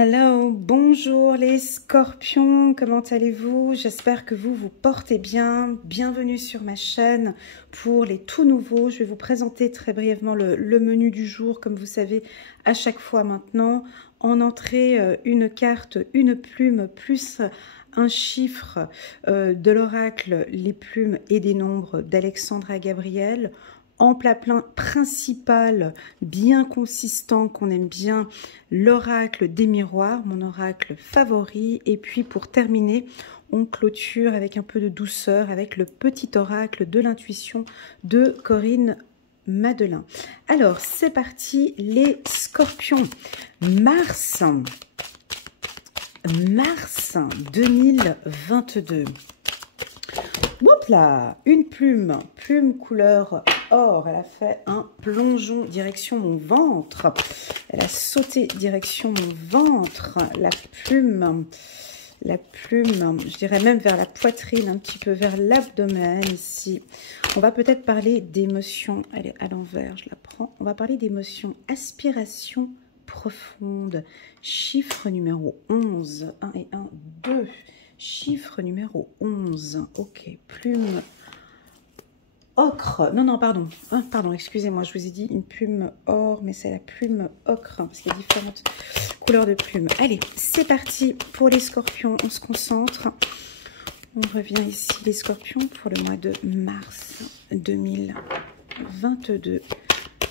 Hello, bonjour les scorpions, comment allez-vous? J'espère que vous vous portez bien. Bienvenue sur ma chaîne pour les tout nouveaux. Je vais vous présenter très brièvement le menu du jour, comme vous savez, à chaque fois maintenant. En entrée, une carte, une plume, plus un chiffre de l'oracle, les plumes et des nombres d'Alexandra Gabriel. En plat plein principal, bien consistant, qu'on aime bien, l'oracle des miroirs, mon oracle favori. Et puis pour terminer, on clôture avec un peu de douceur avec le petit oracle de l'intuition de Corinne Madelin. Alors, c'est parti, les scorpions. Mars 2022. Hop là, une plume couleur or, elle a fait un plongeon direction mon ventre, elle a sauté direction mon ventre, la plume, je dirais même vers la poitrine, un petit peu vers l'abdomen ici. On va peut-être parler d'émotions, elle est à l'envers, je la prends, on va parler d'émotions, aspiration profonde, chiffre numéro 11, 1 et 1, 2, chiffre numéro 11, ok, plume ocre, non, pardon, excusez-moi, je vous ai dit une plume or, mais c'est la plume ocre, parce qu'il y a différentes couleurs de plumes. Allez, c'est parti pour les scorpions, on se concentre. On revient ici, les scorpions, pour le mois de mars 2022.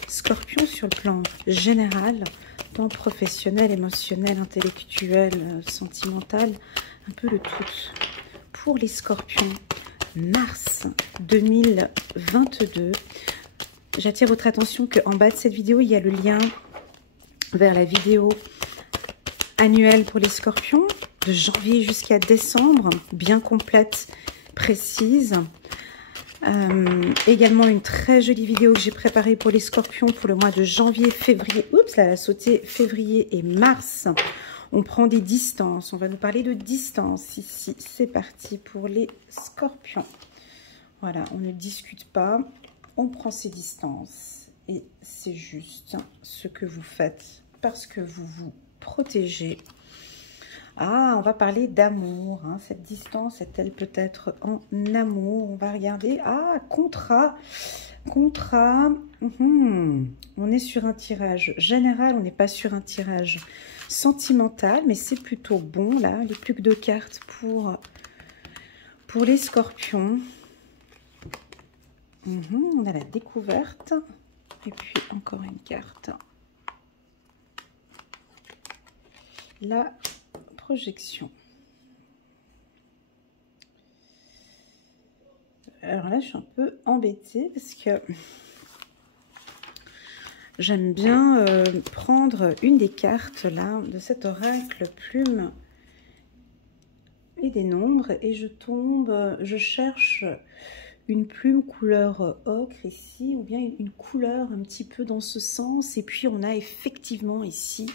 Scorpion sur le plan général, tant professionnel, émotionnel, intellectuel, sentimental, un peu de tout. Pour les scorpions, mars 2022, j'attire votre attention qu'en bas de cette vidéo, il y a le lien vers la vidéo annuelle pour les scorpions, de janvier jusqu'à décembre, bien complète, précise. Également une très jolie vidéo que j'ai préparée pour les scorpions pour le mois de janvier, février. Oups, là, elle a sauté février et mars. On prend des distances. On va nous parler de distance ici. C'est parti pour les scorpions. Voilà, on ne discute pas. On prend ses distances. Et c'est juste ce que vous faites parce que vous vous protégez. Ah, on va parler d'amour. Hein. Cette distance est-elle peut-être en amour? On va regarder. Ah, contrat. Contrat. On est sur un tirage général. On n'est pas sur un tirage sentimental. Mais c'est plutôt bon, là. Il n'y a plus que 2 cartes pour les scorpions. On a la découverte. Et puis, encore une carte. La projection. Alors là, je suis un peu embêtée parce que j'aime bien prendre une des cartes là de cet oracle plume et des nombres et je cherche une plume couleur ocre ici ou bien une couleur un petit peu dans ce sens et puis on a effectivement ici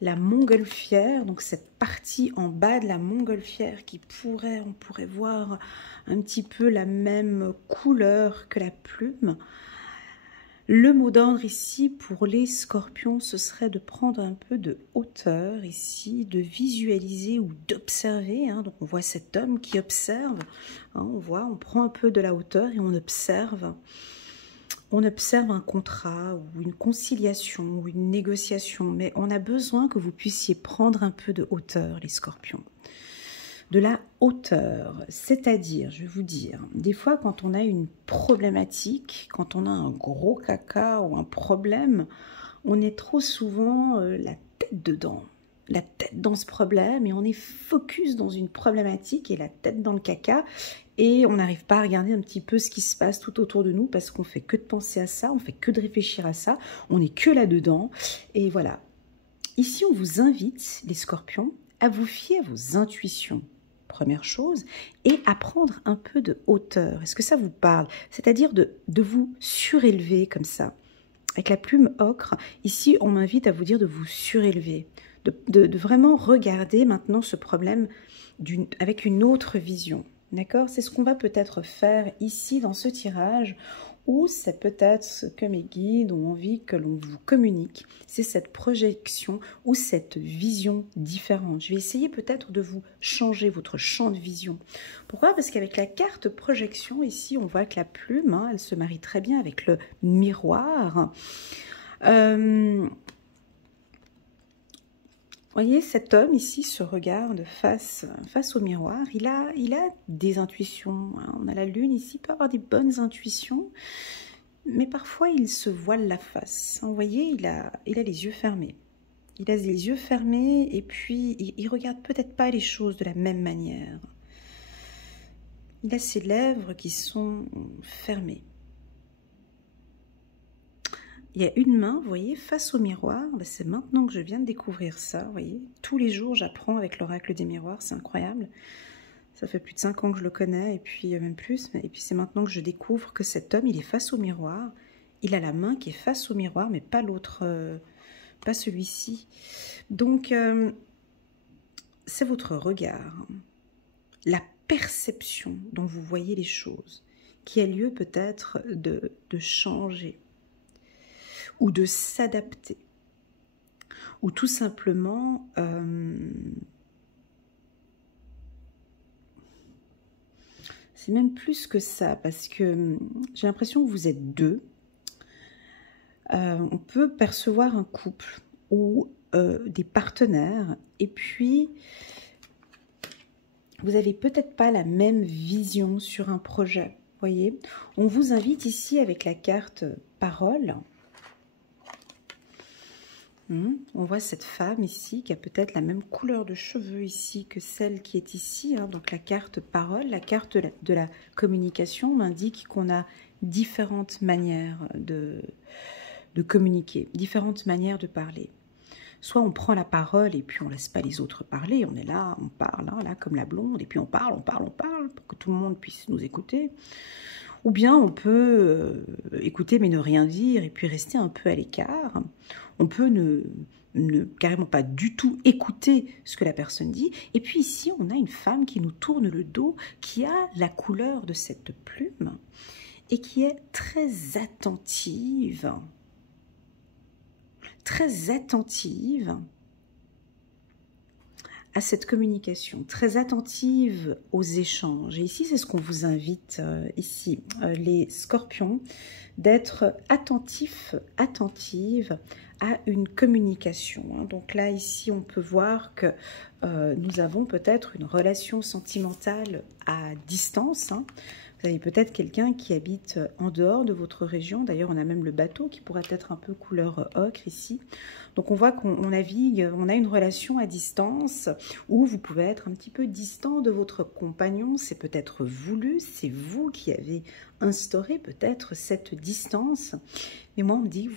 la montgolfière, donc cette partie en bas de la montgolfière on pourrait voir un petit peu la même couleur que la plume. Le mot d'ordre ici pour les scorpions, ce serait de prendre un peu de hauteur ici, de visualiser ou d'observer. Hein. Donc on voit cet homme qui observe, hein, on prend un peu de la hauteur et on observe. On observe un contrat ou une conciliation ou une négociation, mais on a besoin que vous puissiez prendre un peu de hauteur, les scorpions. De la hauteur, c'est-à-dire, je vais vous dire, des fois quand on a une problématique, quand on a un gros caca ou un problème, on est trop souvent la tête dedans. La tête dans ce problème et on est focus dans une problématique et la tête dans le caca et on n'arrive pas à regarder un petit peu ce qui se passe tout autour de nous parce qu'on fait que de penser à ça, on fait que de réfléchir à ça, on n'est que là-dedans et voilà. Ici, on vous invite, les scorpions, à vous fier à vos intuitions, première chose, et à prendre un peu de hauteur. Est-ce que ça vous parle? C'est-à-dire de vous surélever comme ça. Avec la plume ocre, ici, on m'invite à vous dire de vous surélever. De vraiment regarder maintenant ce problème avec une autre vision. D'accord? C'est ce qu'on va peut-être faire ici dans ce tirage. ou c'est peut-être ce que mes guides ont envie que l'on vous communique, c'est cette projection ou cette vision différente. Je vais essayer peut-être de vous changer votre champ de vision. Pourquoi? Parce qu'avec la carte projection, ici, on voit que la plume, hein, elle se marie très bien avec le miroir. Voyez, cet homme ici se regarde face au miroir. Il a des intuitions. On a la lune ici, il peut avoir des bonnes intuitions, mais parfois il se voile la face. Vous voyez, il a les yeux fermés. Il a les yeux fermés et puis il regarde peut-être pas les choses de la même manière. Il a ses lèvres qui sont fermées. Il y a une main, vous voyez, face au miroir. C'est maintenant que je viens de découvrir ça, vous voyez. Tous les jours, j'apprends avec l'oracle des miroirs, c'est incroyable. Ça fait plus de 5 ans que je le connais, et puis même plus. Et puis c'est maintenant que je découvre que cet homme, il est face au miroir. Il a la main qui est face au miroir, mais pas l'autre, pas celui-ci. Donc, c'est votre regard, la perception dont vous voyez les choses, qui a lieu peut-être de changer, ou de s'adapter, ou tout simplement c'est même plus que ça, parce que j'ai l'impression que vous êtes deux. On peut percevoir un couple ou des partenaires, et puis vous n'avez peut-être pas la même vision sur un projet. Voyez, on vous invite ici avec la carte parole. On voit cette femme ici qui a peut-être la même couleur de cheveux ici que celle qui est ici. Hein, donc la carte parole, la carte de la communication m'indique qu'on a différentes manières de communiquer, différentes manières de parler. Soit on prend la parole et puis on ne laisse pas les autres parler. On est là, on parle, hein, là comme la blonde, et puis on parle pour que tout le monde puisse nous écouter. Ou bien on peut écouter mais ne rien dire et puis rester un peu à l'écart. On peut ne carrément pas du tout écouter ce que la personne dit. Et puis ici, on a une femme qui nous tourne le dos, qui a la couleur de cette plume et qui est très attentive à cette communication, très attentive aux échanges. Et ici, c'est ce qu'on vous invite, les scorpions, d'être attentifs, attentives à une communication. Donc là, ici, on peut voir que nous avons peut-être une relation sentimentale à distance. Vous avez peut-être quelqu'un qui habite en dehors de votre région. D'ailleurs, on a même le bateau qui pourrait être un peu couleur ocre ici. Donc, on voit qu'on navigue, on a une relation à distance où vous pouvez être un petit peu distant de votre compagnon. C'est peut-être voulu, c'est vous qui avez instauré peut-être cette distance. Mais moi, on me dit que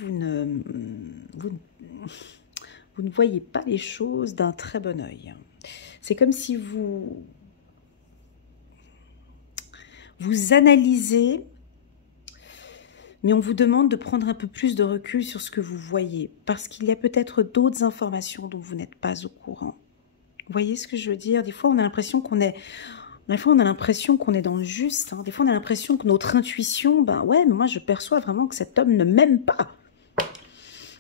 vous ne voyez pas les choses d'un très bon œil. C'est comme si vous analysez, mais on vous demande de prendre un peu plus de recul sur ce que vous voyez, parce qu'il y a peut-être d'autres informations dont vous n'êtes pas au courant. Vous voyez ce que je veux dire? Des fois, on a l'impression qu'on est... dans le juste. Des fois, on a l'impression que notre intuition, ouais, mais moi, je perçois vraiment que cet homme ne m'aime pas.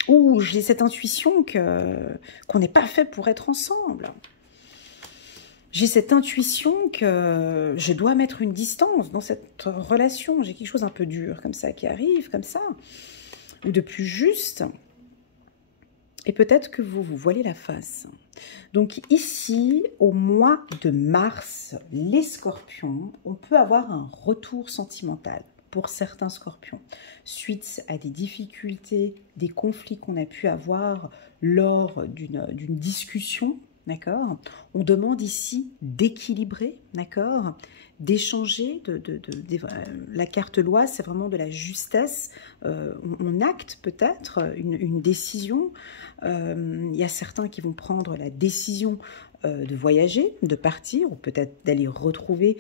Ou j'ai cette intuition qu'on n'est pas fait pour être ensemble. J'ai cette intuition que je dois mettre une distance dans cette relation. J'ai quelque chose un peu dur comme ça qui arrive, comme ça, ou de plus juste. Et peut-être que vous vous voilez la face. Donc ici, au mois de mars, les scorpions, on peut avoir un retour sentimental pour certains scorpions, suite à des difficultés, des conflits qu'on a pu avoir lors d'une discussion. D'accord? On demande ici d'équilibrer, d'accord? D'échanger. La carte loi, c'est vraiment de la justesse. On acte peut-être une décision. Il y a certains qui vont prendre la décision de voyager, de partir, ou peut-être d'aller retrouver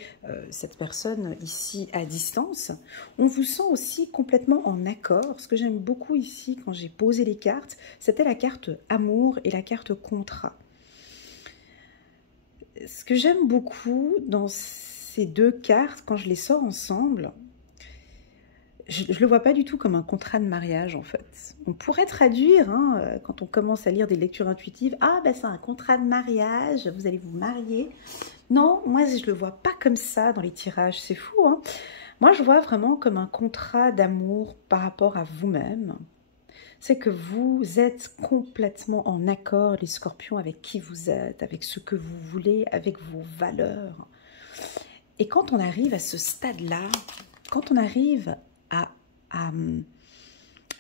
cette personne ici à distance. On vous sent aussi complètement en accord. Ce que j'aime beaucoup ici, quand j'ai posé les cartes, c'était la carte amour et la carte contrat. Ce que j'aime beaucoup dans ces deux cartes, quand je les sors ensemble, je ne le vois pas du tout comme un contrat de mariage, en fait. On pourrait traduire, hein, quand on commence à lire des lectures intuitives, « Ah, ben c'est un contrat de mariage, vous allez vous marier. » Non, moi, je ne le vois pas comme ça dans les tirages, c'est fou, hein. Moi, je vois vraiment comme un contrat d'amour par rapport à vous-même. C'est que vous êtes complètement en accord, les scorpions, avec qui vous êtes, avec ce que vous voulez, avec vos valeurs. Et quand on arrive à ce stade-là, quand on arrive à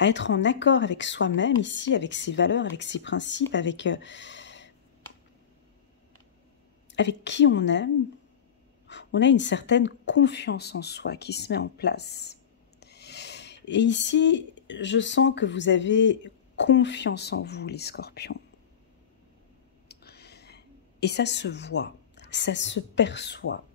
être en accord avec soi-même ici, avec ses valeurs, avec ses principes, avec qui on aime, on a une certaine confiance en soi qui se met en place. Et ici, je sens que vous avez confiance en vous, les scorpions. Et ça se voit, ça se perçoit.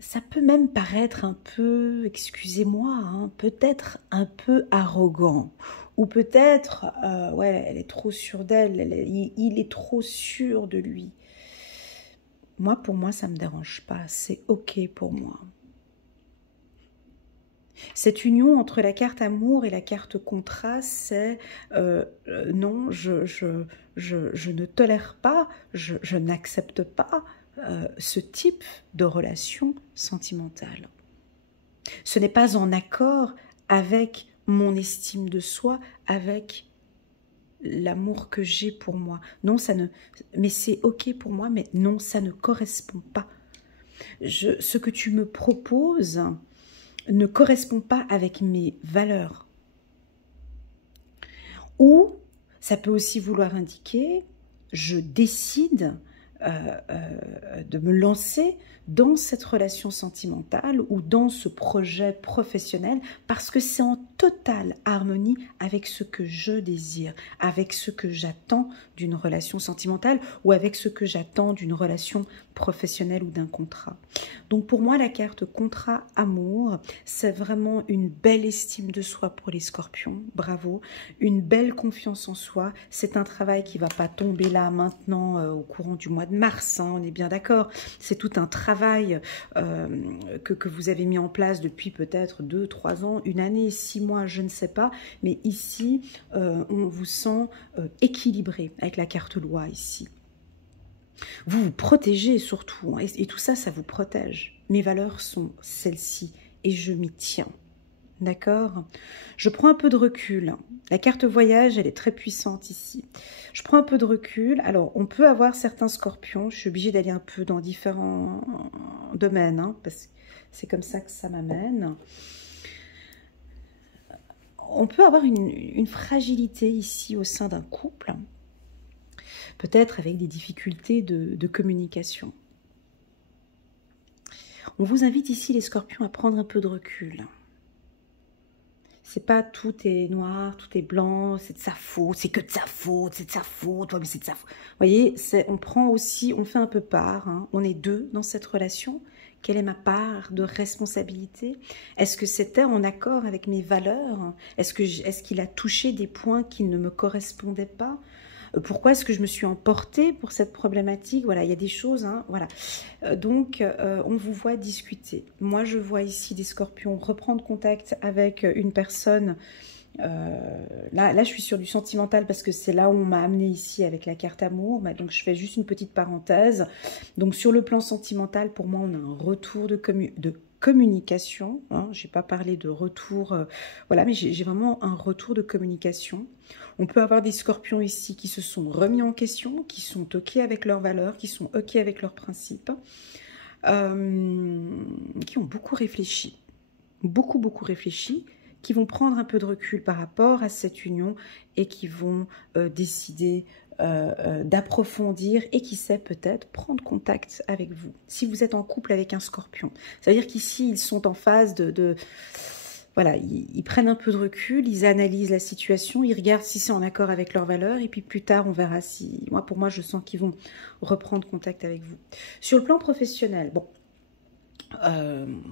Ça peut même paraître un peu, excusez-moi, hein, peut-être un peu arrogant. Ou peut-être, ouais, elle est trop sûre d'elle, il est trop sûr de lui. Moi, pour moi, ça ne me dérange pas, c'est OK pour moi. Cette union entre la carte amour et la carte contrat, c'est non, je ne tolère pas, je n'accepte pas ce type de relation sentimentale. Ce n'est pas en accord avec mon estime de soi, avec l'amour que j'ai pour moi. Non, ça ne... Mais c'est OK pour moi, mais non, ça ne correspond pas. Ce que tu me proposes ne correspond pas avec mes valeurs. Ou ça peut aussi vouloir indiquer, je décide de me lancer dans cette relation sentimentale ou dans ce projet professionnel parce que c'est en totale harmonie avec ce que je désire, avec ce que j'attends d'une relation sentimentale ou avec ce que j'attends d'une relation professionnelle ou d'un contrat. Donc pour moi, la carte contrat amour, c'est vraiment une belle estime de soi pour les scorpions, bravo, une belle confiance en soi. C'est un travail qui ne va pas tomber là maintenant au courant du mois de mars, hein, on est bien d'accord. C'est tout un travail que vous avez mis en place depuis peut-être 2, 3 ans, une année, 6 mois, je ne sais pas. Mais ici, on vous sent équilibré avec la carte loi ici. Vous vous protégez surtout, hein, et tout ça, ça vous protège. Mes valeurs sont celles-ci et je m'y tiens. D'accord? Je prends un peu de recul. La carte voyage, elle est très puissante ici. Je prends un peu de recul. Alors, on peut avoir certains scorpions. Je suis obligée d'aller un peu dans différents domaines, hein, parce que c'est comme ça que ça m'amène. On peut avoir une fragilité ici au sein d'un couple, peut-être avec des difficultés de communication. On vous invite ici, les scorpions, à prendre un peu de recul. C'est pas tout est noir, tout est blanc, c'est de sa faute, c'est que de sa faute, c'est de sa faute, ouais, mais c'est de sa faute. Vous voyez, on prend aussi, on fait un peu part, hein, on est deux dans cette relation. Quelle est ma part de responsabilité? Est-ce que c'était en accord avec mes valeurs? Est-ce qu'il a touché des points qui ne me correspondaient pas? Pourquoi est-ce que je me suis emportée pour cette problématique? Voilà, il y a des choses, hein, voilà. Donc, on vous voit discuter. Moi, je vois ici des scorpions reprendre contact avec une personne. Là, je suis sur du sentimental parce que c'est là où on m'a amené ici avec la carte amour. Donc, je fais juste une petite parenthèse. Donc, sur le plan sentimental, pour moi, on a un retour de communication. Hein. Je n'ai pas parlé de retour, voilà, mais j'ai vraiment un retour de communication. On peut avoir des scorpions ici qui se sont remis en question, qui sont OK avec leurs valeurs, qui sont OK avec leurs principes, qui ont beaucoup réfléchi, beaucoup réfléchi, qui vont prendre un peu de recul par rapport à cette union et qui vont décider d'approfondir et qui sait peut-être prendre contact avec vous. Si vous êtes en couple avec un scorpion, ça veut dire qu'ici ils sont en phase voilà, ils prennent un peu de recul, ils analysent la situation, ils regardent si c'est en accord avec leurs valeurs et puis plus tard on verra si, pour moi je sens qu'ils vont reprendre contact avec vous. Sur le plan professionnel, bon,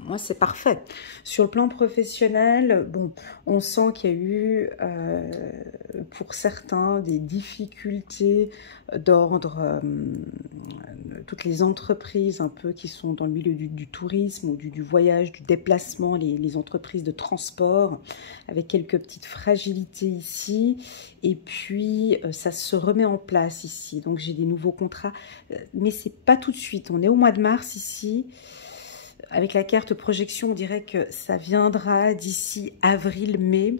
moi c'est parfait. Sur le plan professionnel, bon, on sent qu'il y a eu pour certains des difficultés d'ordre toutes les entreprises un peu qui sont dans le milieu du tourisme ou du voyage, du déplacement, les entreprises de transport, avec quelques petites fragilités ici. Et puis, ça se remet en place ici. Donc, j'ai des nouveaux contrats, mais c'est pas tout de suite. On est au mois de mars ici. Avec la carte projection, on dirait que ça viendra d'ici avril-mai.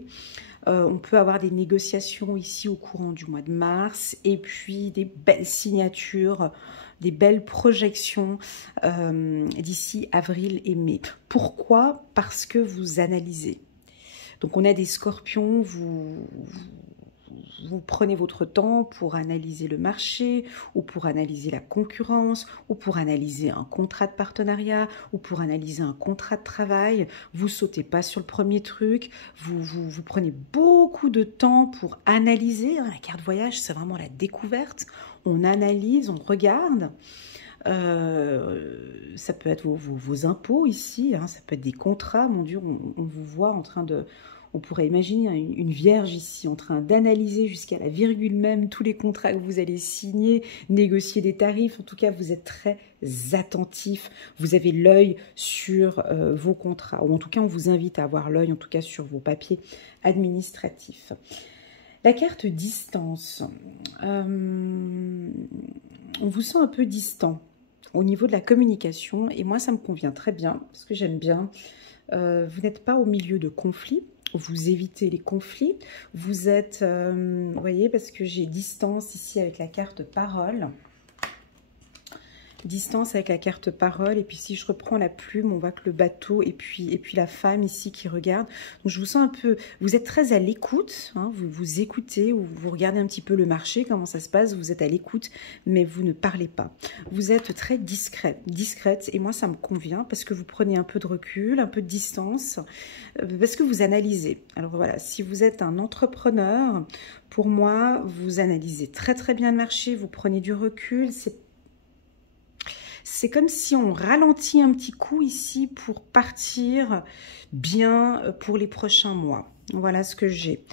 On peut avoir des négociations ici au courant du mois de mars et puis des belles signatures, des belles projections d'ici avril et mai. Pourquoi? Parce que vous analysez. Donc on a des scorpions, vous prenez votre temps pour analyser le marché ou pour analyser la concurrence ou pour analyser un contrat de partenariat ou pour analyser un contrat de travail. Vous sautez pas sur le premier truc, vous prenez beaucoup de temps pour analyser. La carte voyage, c'est vraiment la découverte. On analyse, on regarde. Ça peut être vos impôts ici, hein, ça peut être des contrats. Mon Dieu, on vous voit en train de... On pourrait imaginer une vierge ici en train d'analyser jusqu'à la virgule même tous les contrats que vous allez signer, négocier des tarifs. En tout cas, vous êtes très attentif. Vous avez l'œil sur vos contrats. Ou en tout cas, on vous invite à avoir l'œil en tout cas sur vos papiers administratifs. La carte distance. On vous sent un peu distant au niveau de la communication. Et moi, ça me convient très bien parce que j'aime bien. Vous n'êtes pas au milieu de conflits. Vous évitez les conflits, vous êtes, vous voyez, parce que j'ai distance ici avec la carte parole. Distance avec la carte parole, et puis si je reprends la plume, on voit que le bateau, et puis la femme ici qui regarde. Donc je vous sens un peu, vous êtes très à l'écoute, hein, vous écoutez, ou vous regardez un petit peu le marché, comment ça se passe, vous êtes à l'écoute, mais vous ne parlez pas. Vous êtes très discrète, et moi ça me convient, parce que vous prenez un peu de recul, un peu de distance, parce que vous analysez. Alors voilà, si vous êtes un entrepreneur, pour moi, vous analysez très très bien le marché, vous prenez du recul, c'est comme si on ralentit un petit coup ici pour partir bien pour les prochains mois. Voilà ce que j'ai.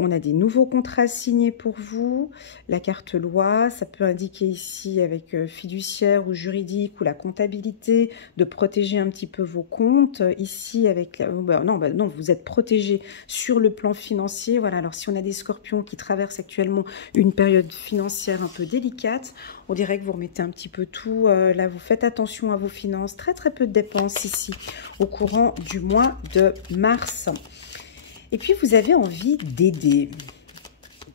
On a des nouveaux contrats signés pour vous. La carte loi, ça peut indiquer ici avec fiduciaire ou juridique ou la comptabilité de protéger un petit peu vos comptes. Ici avec non, vous êtes protégé sur le plan financier. Voilà. Alors si on a des scorpions qui traversent actuellement une période financière un peu délicate, on dirait que vous remettez un petit peu tout. Là, vous faites attention à vos finances. Très très peu de dépenses ici au courant du mois de mars. Et puis, vous avez envie d'aider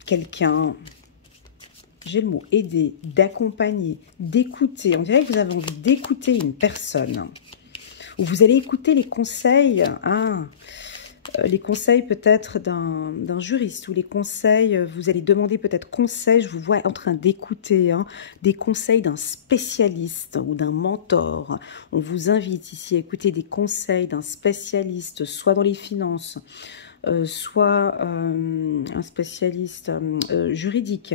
quelqu'un. J'ai le mot aider, d'accompagner, d'écouter. On dirait que vous avez envie d'écouter une personne. Ou vous allez écouter les conseils, les conseils peut-être d'un juriste. Ou les conseils, vous allez demander peut-être conseil, je vous vois en train d'écouter, des conseils d'un spécialiste ou d'un mentor. On vous invite ici à écouter des conseils d'un spécialiste, soit dans les finances, soit un spécialiste juridique,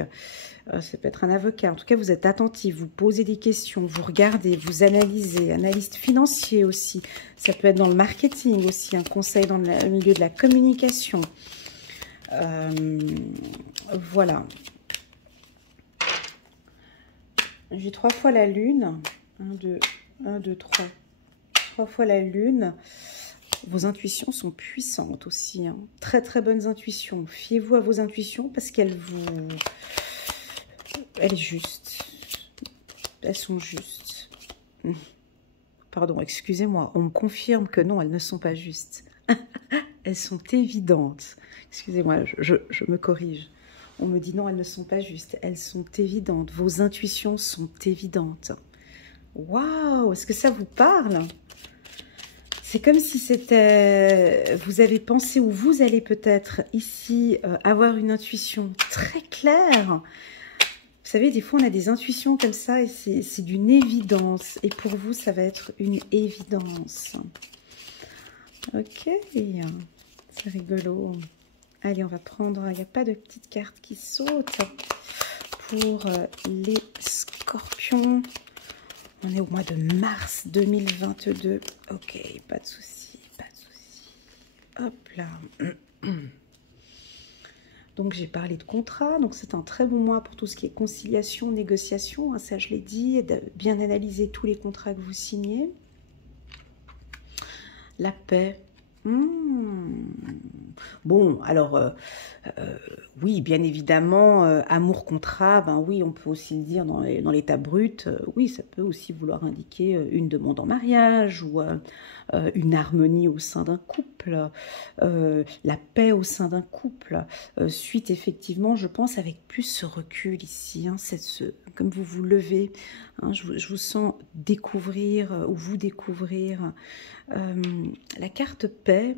ça peut être un avocat. En tout cas, vous êtes attentif, vous posez des questions, vous regardez, vous analysez, analyste financier aussi. Ça peut être dans le marketing aussi, un conseil dans le milieu de la communication. Voilà. J'ai 3 fois la lune. 1, 2, 3. 3 fois la lune. Vos intuitions sont puissantes aussi. Très, très bonnes intuitions. Fiez-vous à vos intuitions parce qu'elles elles sont justes. Elles sont justes. Pardon, excusez-moi. On me confirme que non, elles ne sont pas justes. Elles sont évidentes. Excusez-moi, je me corrige. On me dit non, elles ne sont pas justes. Elles sont évidentes. Vos intuitions sont évidentes. Waouh, est-ce que ça vous parle ? C'est comme si c'était, vous avez pensé, ou vous allez peut-être ici avoir une intuition très claire. Vous savez, des fois on a des intuitions comme ça et c'est d'une évidence. Et pour vous, ça va être une évidence. Ok, c'est rigolo. Allez, on va prendre, il n'y a pas de petites cartes qui sautent pour les scorpions. On est au mois de mars 2022. Ok, pas de souci, pas de souci. Hop là. Donc j'ai parlé de contrat, donc c'est un très bon mois pour tout ce qui est conciliation, négociation, hein, ça je l'ai dit, et de bien analyser tous les contrats que vous signez. La paix. Bon, alors, oui, bien évidemment, amour-contrat, ben oui, on peut aussi le dire dans l'état brut, oui, ça peut aussi vouloir indiquer une demande en mariage ou une harmonie au sein d'un couple, la paix au sein d'un couple, suite effectivement, je pense, avec plus ce recul ici, hein, comme vous vous levez, hein, je vous sens découvrir, ou vous découvrir, la carte paix.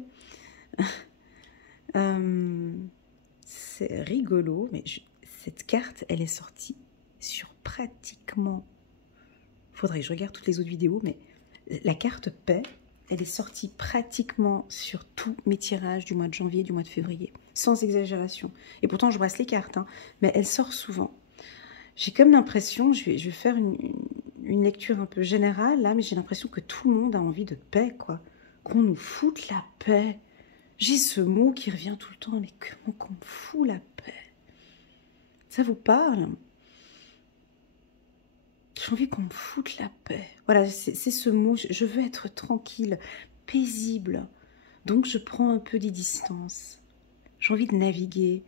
C'est rigolo, mais cette carte, elle est sortie sur pratiquement... Faudrait que je regarde toutes les autres vidéos, mais la carte paix, elle est sortie pratiquement sur tous mes tirages du mois de janvier, du mois de février, sans exagération. Et pourtant, je brasse les cartes, hein, mais elle sort souvent. J'ai comme l'impression, je vais faire une lecture un peu générale, là, mais j'ai l'impression que tout le monde a envie de paix, quoi. Qu'on nous foute la paix. J'ai ce mot qui revient tout le temps, mais comment qu'on me fout la paix? Ça vous parle? J'ai envie qu'on me foute la paix. Voilà, c'est ce mot, je veux être tranquille, paisible. Donc je prends un peu des distances. J'ai envie de naviguer.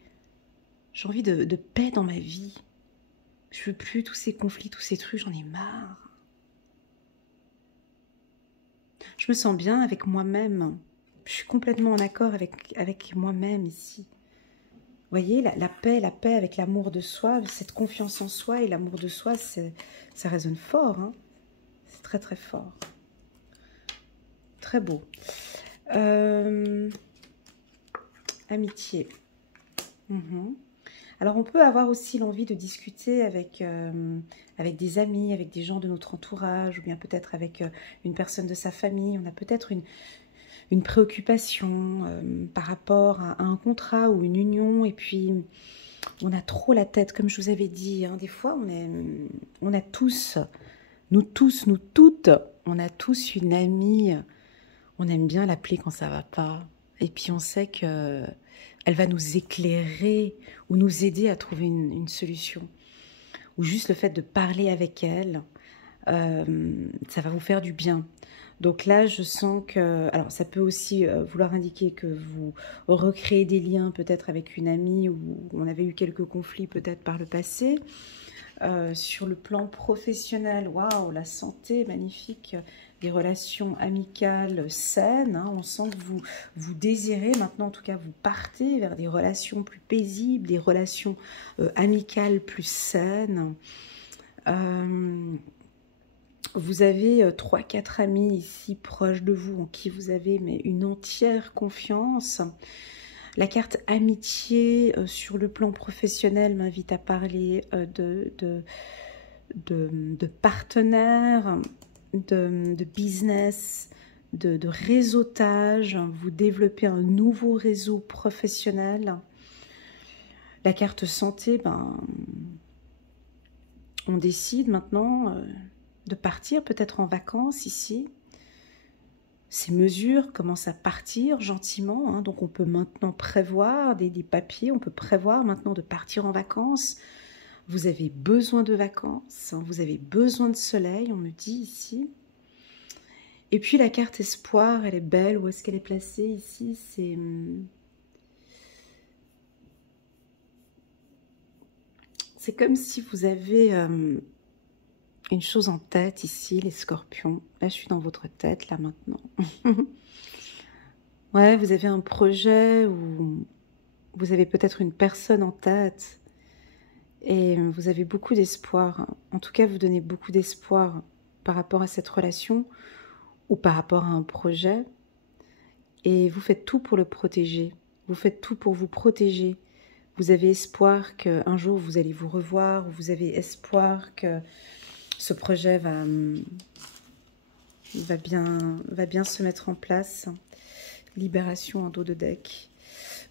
J'ai envie de paix dans ma vie. Je veux plus tous ces conflits, tous ces trucs, j'en ai marre. Je me sens bien avec moi-même. Je suis complètement en accord avec moi-même ici. Vous voyez, la paix avec l'amour de soi, cette confiance en soi et l'amour de soi, ça résonne fort. Hein, c'est très très fort. Très beau. Amitié. Alors on peut avoir aussi l'envie de discuter avec des amis, avec des gens de notre entourage, ou bien peut-être avec une personne de sa famille. On a peut-être une préoccupation par rapport à un contrat ou une union, et puis on a trop la tête, comme je vous avais dit, hein, des fois on a tous, nous toutes, on a tous une amie, on aime bien l'appeler quand ça va pas, et puis on sait que elle va nous éclairer ou nous aider à trouver une solution, ou juste le fait de parler avec elle, ça va vous faire du bien. Donc là, je sens que... Alors, ça peut aussi vouloir indiquer que vous recréez des liens peut-être avec une amie où on avait eu quelques conflits peut-être par le passé. Sur le plan professionnel, waouh, la santé, magnifique. Des relations amicales saines. Hein, on sent que vous désirez, maintenant en tout cas, vous partez vers des relations plus paisibles, des relations amicales plus saines. Vous avez 3-4 amis ici proches de vous en qui vous avez une entière confiance. La carte amitié sur le plan professionnel m'invite à parler de partenaires, de business, de réseautage. Vous développez un nouveau réseau professionnel. La carte santé, on décide maintenant... de partir peut-être en vacances ici. Ces mesures commencent à partir gentiment, hein, donc on peut maintenant prévoir des papiers, on peut prévoir maintenant de partir en vacances. Vous avez besoin de vacances, hein, vous avez besoin de soleil, on me dit ici. Et puis la carte espoir, elle est belle, où est-ce qu'elle est placée ici? C'est comme si vous avez... une chose en tête ici, les scorpions. Là, je suis dans votre tête, là, maintenant. Ouais, vous avez un projet ou vous avez peut-être une personne en tête et vous avez beaucoup d'espoir. En tout cas, vous donnez beaucoup d'espoir par rapport à cette relation ou par rapport à un projet. Et vous faites tout pour le protéger. Vous faites tout pour vous protéger. Vous avez espoir qu'un jour, vous allez vous revoir. Vous avez espoir que... ce projet va bien se mettre en place. Libération en dos de deck.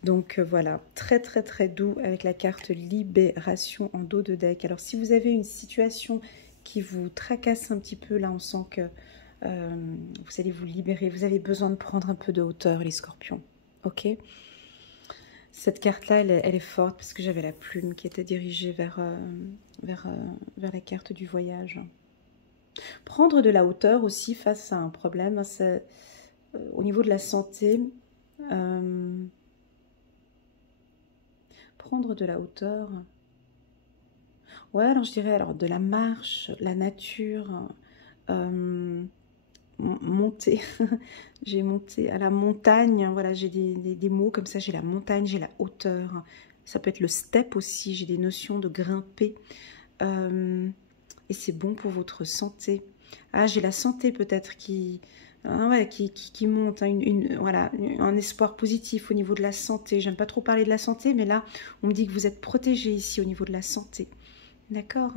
Donc voilà, très très très doux avec la carte libération en dos de deck. Alors si vous avez une situation qui vous tracasse un petit peu, là on sent que vous allez vous libérer. Vous avez besoin de prendre un peu de hauteur, les scorpions. Ok ? Cette carte-là, elle est forte parce que j'avais la plume qui était dirigée vers la carte du voyage. Prendre de la hauteur aussi face à un problème, c'est au niveau de la santé. Prendre de la hauteur. Ouais, alors je dirais alors de la marche, la nature, monter. J'ai monté à la montagne, voilà, j'ai des mots comme ça, j'ai la montagne, j'ai la hauteur. Ça peut être le step aussi, j'ai des notions de grimper. Et c'est bon pour votre santé. Ah, j'ai la santé peut-être qui monte, hein, voilà, un espoir positif au niveau de la santé. J'aime pas trop parler de la santé, mais là, on me dit que vous êtes protégé ici au niveau de la santé. D'accord?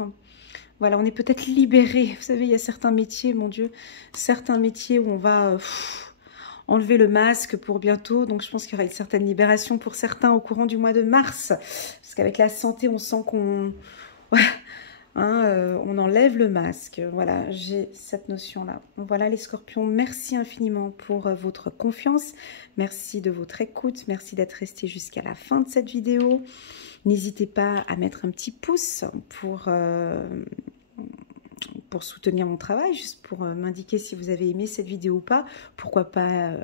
Voilà, on est peut-être libéré. Vous savez, il y a certains métiers, mon Dieu, certains métiers où on va enlever le masque pour bientôt. Donc, je pense qu'il y aura une certaine libération pour certains au courant du mois de mars. Parce qu'avec la santé, on sent qu'on... on enlève le masque. Voilà, j'ai cette notion-là. Voilà les scorpions, merci infiniment pour votre confiance. Merci de votre écoute. Merci d'être resté jusqu'à la fin de cette vidéo. N'hésitez pas à mettre un petit pouce pour soutenir mon travail, juste pour m'indiquer si vous avez aimé cette vidéo ou pas. Pourquoi pas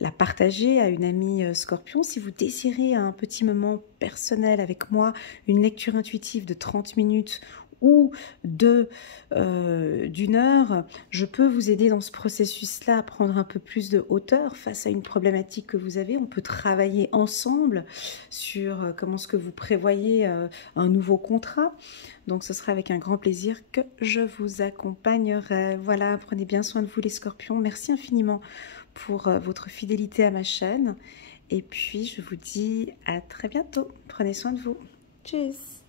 la partager à une amie scorpion. Si vous désirez un petit moment personnel avec moi, une lecture intuitive de 30 minutes ou d'une heure, je peux vous aider dans ce processus-là à prendre un peu plus de hauteur face à une problématique que vous avez. On peut travailler ensemble sur comment est-ce que vous prévoyez un nouveau contrat. Donc ce sera avec un grand plaisir que je vous accompagnerai. Voilà, prenez bien soin de vous les scorpions. Merci infiniment pour votre fidélité à ma chaîne. Et puis je vous dis à très bientôt. Prenez soin de vous. Tchuss!